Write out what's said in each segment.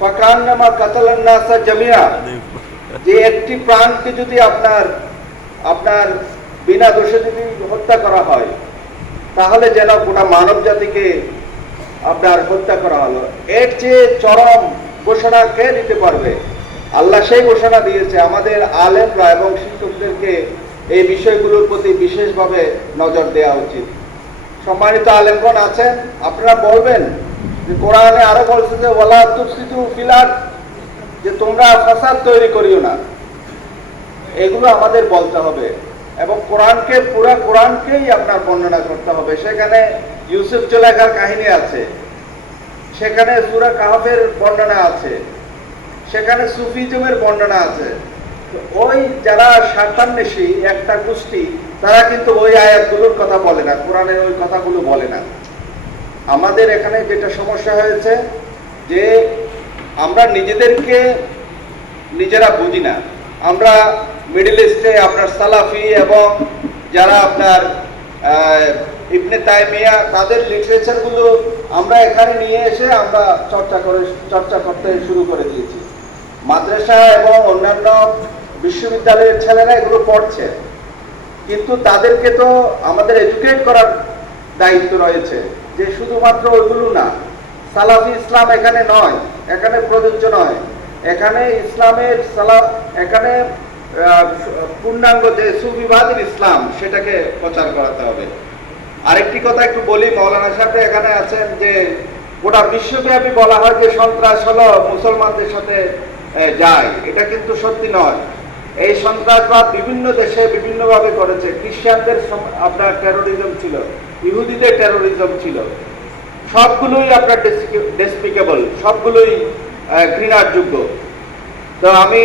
ফাকান্নামা Catalan NASA Jamia, যে একটি প্রাণকে যদি আপনার বিনা দোষে যদি হত্যা করা হয়, তাহলে যেন গোটা মানব জাতিকে আপনার হত্যা করা হলো। এর চেয়ে চরম ঘোষণা কে দিতে পারবে? আল্লাহ সেই ঘোষণা দিয়েছে। আমাদের আলেমরা এবং শিক্ষকদেরকে এই বিষয়গুলোর প্রতি বিশেষভাবে নজর দেওয়া উচিত। সম্মানিত আলেমগণ আছেন, আপনারা বলবেন যে কোরআনে আরো বলছে যে ওয়ালা তুফসিদু ফিল আরদ, যে তোমরা ফাসাদ তৈরি করিও না। এগুলো আমাদের বলতে হবে এবং কোরআনকে, পুরো কোরআনকেই আপনার বর্ণনা করতে হবে। সেখানে ইউসুফ জুলাইখার কাহিনী আছে, সেখানে সূরা কাহফের বর্ণনা আছে, সেখানে সুফিজমের বর্ণনা আছে। ওই যারা স্বার্থান্বেষী একটা গোষ্ঠী, তারা কিন্তু ওই আয়াতগুলোর কথা বলে না, কোরআনের ওই কথাগুলো বলে না। আমাদের এখানে যেটা সমস্যা হয়েছে যে আমরা নিজেদেরকে নিজেরা বুঝি না। আমরা মিডল ইস্টে আপনার সালাফি এবং যারা আপনার ইবনে তাইমিয়া, তাদের লিটারেচারগুলো আমরা এখানে নিয়ে এসে আমরা চর্চা করতে শুরু করে দিয়েছি। মাদ্রাসা এবং অন্যান্য বিশ্ববিদ্যালয়ের ছেলেরা এগুলো পড়ছে, কিন্তু তাদেরকে তো আমাদের এডুকেট করার দায়িত্ব রয়েছে যে শুধুমাত্র ওইগুলো না, সালাফি ইসলাম এখানে নয়, এখানে প্রযোজ্য নয়। এখানে ইসলামের এখানে পূর্ণাঙ্গ যে সুবিবাদী ইসলাম, সেটাকে প্রচার করাতে হবে। আরেকটি কথা একটু বলি, মৌলানা সাহেব এখানে আছেন, যে গোটা বিশ্বব্যাপী বলা হয় যে সন্ত্রাস হলো মুসলমানদের সাথে যায়। এটা কিন্তু সত্যি নয়। এই সন্ত্রাসবাদ বিভিন্ন দেশে বিভিন্নভাবে করেছে। খ্রিস্টানদের আপনার টেরোরিজম ছিল, ইহুদিদের টেরোরিজম ছিল, সবগুলোই আপনার ডেসপিকেবল, সবগুলোই ঘৃণার যোগ্য। তো আমি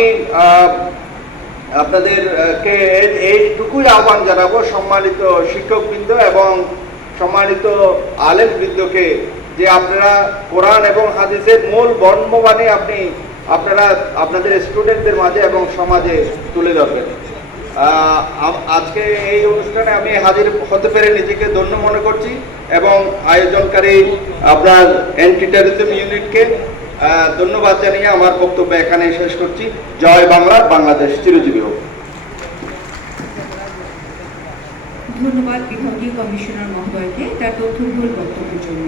আপনাদেরকে এইটুকুই আহ্বান জানাবো, সম্মানিত শিক্ষকবৃন্দ এবং সম্মানিত আলেমবৃন্দকে, যে আপনারা কোরআন এবং হাদিসের মূল বর্ণবাণী আপনারা আপনাদের স্টুডেন্টদের মাঝে এবং সমাজে তুলে ধরবেন। আজকে এই অনুষ্ঠানে আমি হাজির হতে পেরে নিজেকে ধন্য মনে করছি এবং আয়োজনকারী আপনার অ্যান্টি টেররিজম ইউনিটকে ধন্যবাদ জানিয়ে আমার বক্তব্য এখানে শেষ করছি। জয় বাংলা, বাংলাদেশ চিরজীবী হোক। ধন্যবাদ বিভাগীয় কমিশনার মহোদয়কে তার তথ্যবহুল বক্তব্যের জন্য।